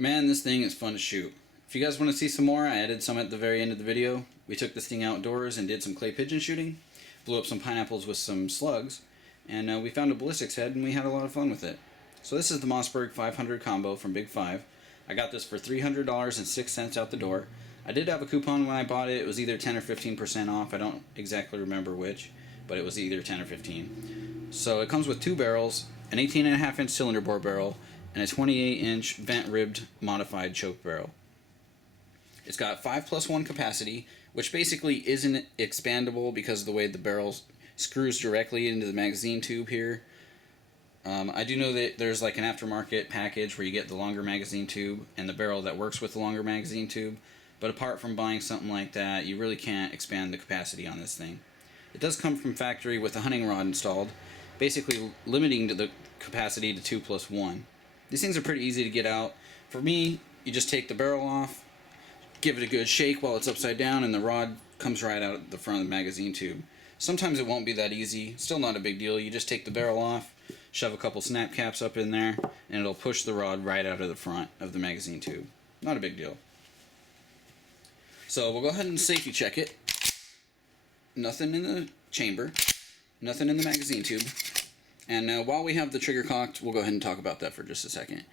Man, this thing is fun to shoot. If you guys want to see some more, I added some at the very end of the video. We took this thing outdoors and did some clay pigeon shooting, blew up some pineapples with some slugs, and we found a ballistics head and we had a lot of fun with it. So this is the Mossberg 500 combo from Big 5. I got this for $300.06 out the door. I did have a coupon when I bought it. It was either 10 or 15% off. I don't exactly remember which, but it was either 10 or 15. So it comes with two barrels, an 18.5-inch cylinder bore barrel, and a 28-inch vent-ribbed modified choke barrel. It's got 5+1 capacity, which basically isn't expandable because of the way the barrel screws directly into the magazine tube here. I do know that there's like an aftermarket package where you get the longer magazine tube and the barrel that works with the longer magazine tube, but apart from buying something like that, you really can't expand the capacity on this thing. It does come from factory with a hunting rod installed, basically limiting the capacity to 2+1. These things are pretty easy to get out. For me, you just take the barrel off, give it a good shake while it's upside down, and the rod comes right out the front of the magazine tube. Sometimes it won't be that easy. Still not a big deal. You just take the barrel off, shove a couple snap caps up in there, and it'll push the rod right out of the front of the magazine tube. Not a big deal. So we'll go ahead and safety check it. Nothing in the chamber, nothing in the magazine tube. And while we have the trigger cocked, we'll go ahead and talk about that for just a second.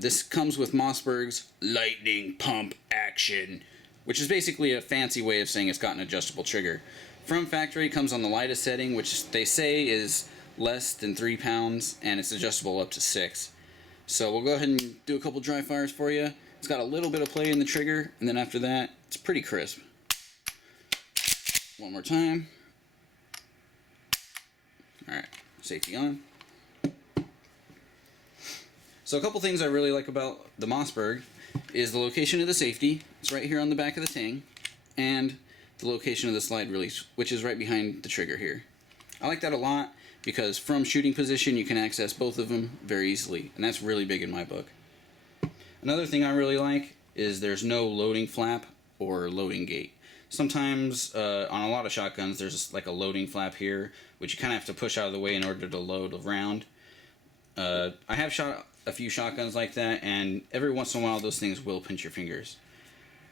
This comes with Mossberg's lightning pump action, which is basically a fancy way of saying it's got an adjustable trigger. From factory, it comes on the lightest setting, which they say is less than 3 pounds, and it's adjustable up to 6. So we'll go ahead and do a couple dry fires for you. It's got a little bit of play in the trigger, and then after that, it's pretty crisp. One more time. Alright, safety on. So a couple things I really like about the Mossberg is the location of the safety. It's right here on the back of the tang, and the location of the slide release, which is right behind the trigger here. I like that a lot because from shooting position you can access both of them very easily, and that's really big in my book. Another thing I really like is there's no loading flap or loading gate. Sometimes on a lot of shotguns there's like a loading flap here, which you kind of have to push out of the way in order to load a round. I have shot a few shotguns like that, and every once in a while those things will pinch your fingers.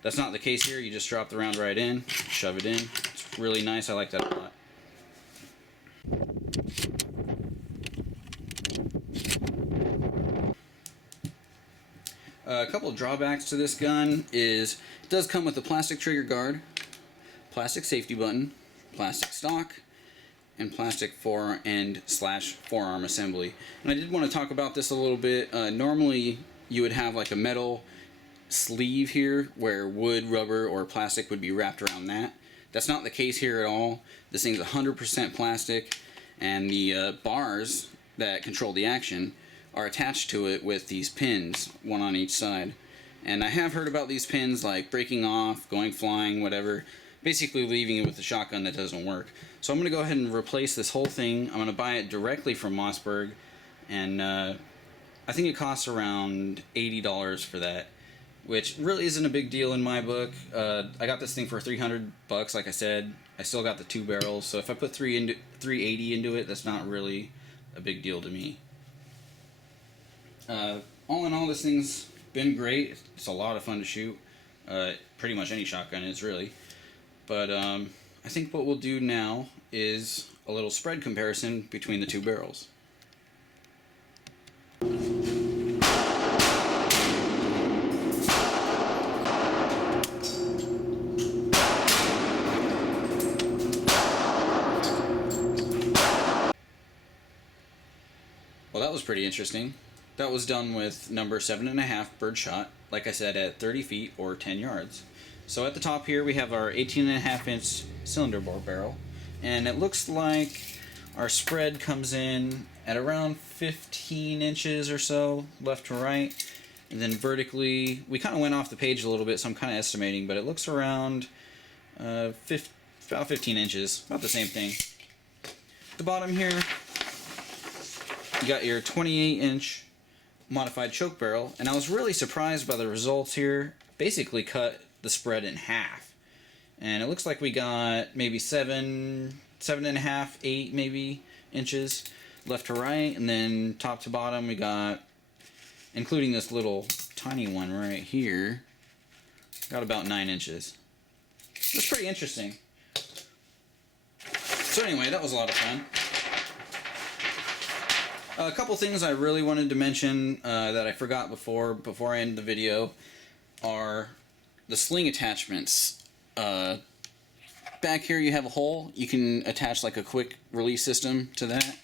That's not the case here. You just drop the round right in, shove it in. It's really nice. I like that a lot. A couple of drawbacks to this gun is it does come with a plastic trigger guard, plastic safety button, plastic stock, and plastic fore-end/forearm assembly. And I did want to talk about this a little bit. Normally you would have like a metal sleeve here where wood, rubber, or plastic would be wrapped around that. That's not the case here at all. This thing's 100% plastic, and the bars that control the action are attached to it with these pins, one on each side. And I have heard about these pins like breaking off, going flying, whatever, basically leaving it with the shotgun that doesn't work. So I'm going to go ahead and replace this whole thing. I'm going to buy it directly from Mossberg, and I think it costs around $80 for that, which really isn't a big deal in my book. I got this thing for $300, like I said. I still got the two barrels, so if I put $380 into it, that's not really a big deal to me. All in all, this thing's been great. It's a lot of fun to shoot. Pretty much any shotgun is, really. But I think what we'll do now is a little spread comparison between the two barrels. Well, that was pretty interesting. That was done with number 7.5 birdshot, like I said, at 30 feet or 10 yards. So at the top here we have our 18.5-inch cylinder bore barrel, and it looks like our spread comes in at around 15 inches or so, left to right. And then vertically, we kind of went off the page a little bit, so I'm kind of estimating, but it looks around about 15 inches, about the same thing. At the bottom here, you got your 28-inch modified choke barrel, and I was really surprised by the results here. Basically cut the spread in half, and it looks like we got maybe 7.5, 8 maybe inches left to right, and then top to bottom we got, including this little tiny one right here got about 9 inches. That's pretty interesting. So anyway, that was a lot of fun. A couple things I really wanted to mention that I forgot before I end the video are the sling attachments. Back here you have a hole. You can attach like a quick release system to that.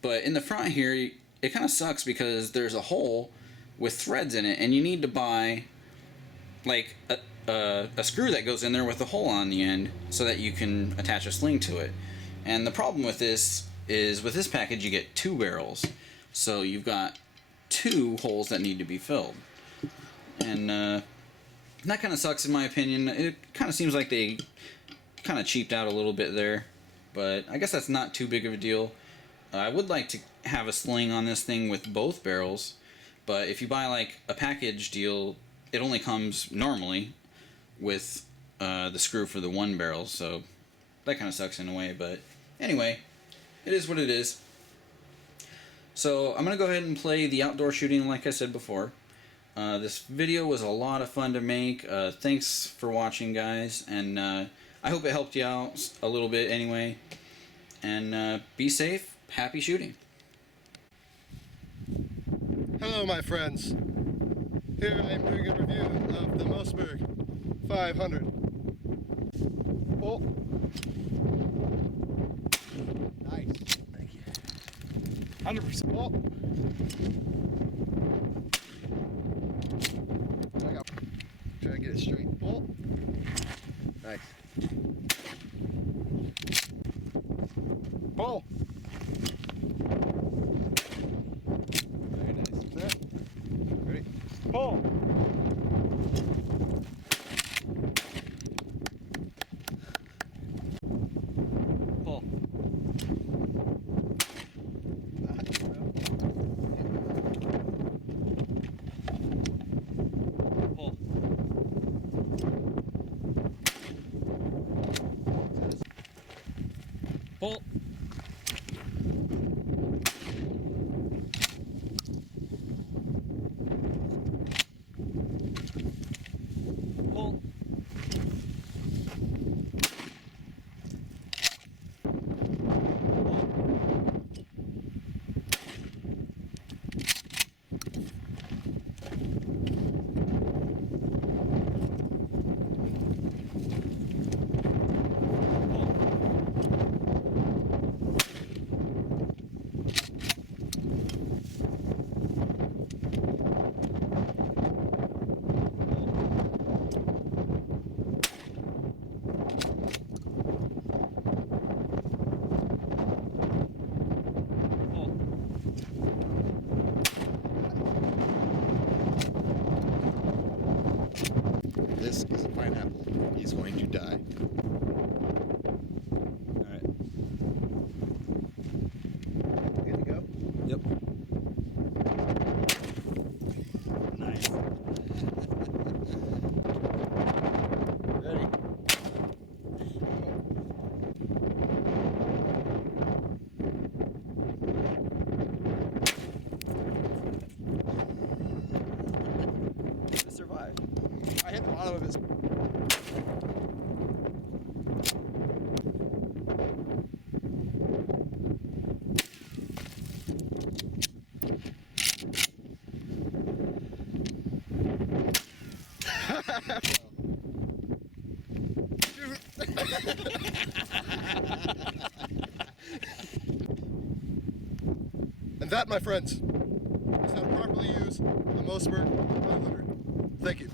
But in the front here, it kind of sucks because there's a hole with threads in it, and you need to buy like a screw that goes in there with a hole on the end so that you can attach a sling to it. And the problem with this is with this package you get 2 barrels. So you've got 2 holes that need to be filled. And that kind of sucks in my opinion. It kind of seems like they kind of cheaped out a little bit there. But I guess that's not too big of a deal. I would like to have a sling on this thing with both barrels. But if you buy like a package deal, it only comes normally with the screw for the 1 barrel. So that kind of sucks in a way. But anyway, it is what it is. So I'm going to go ahead and play the outdoor shooting like I said before. This video was a lot of fun to make. Thanks for watching, guys. And I hope it helped you out a little bit anyway. And be safe. Happy shooting. Hello my friends. Here I am doing a review of the Mossberg 500. Oh. Nice. Thank you. 100%. Oh. Try to get it straight. Oh. Nice. Ball. Very nice. Set. Ready? Ball. Pull. Pull. Pull. Pull. This is a pineapple. He's going to die. Alright. Good to go? Yep. Nice. Ready? To survive. I hit the bottom of his. And that, my friends, is how to properly use the Mossberg 500. Thank you.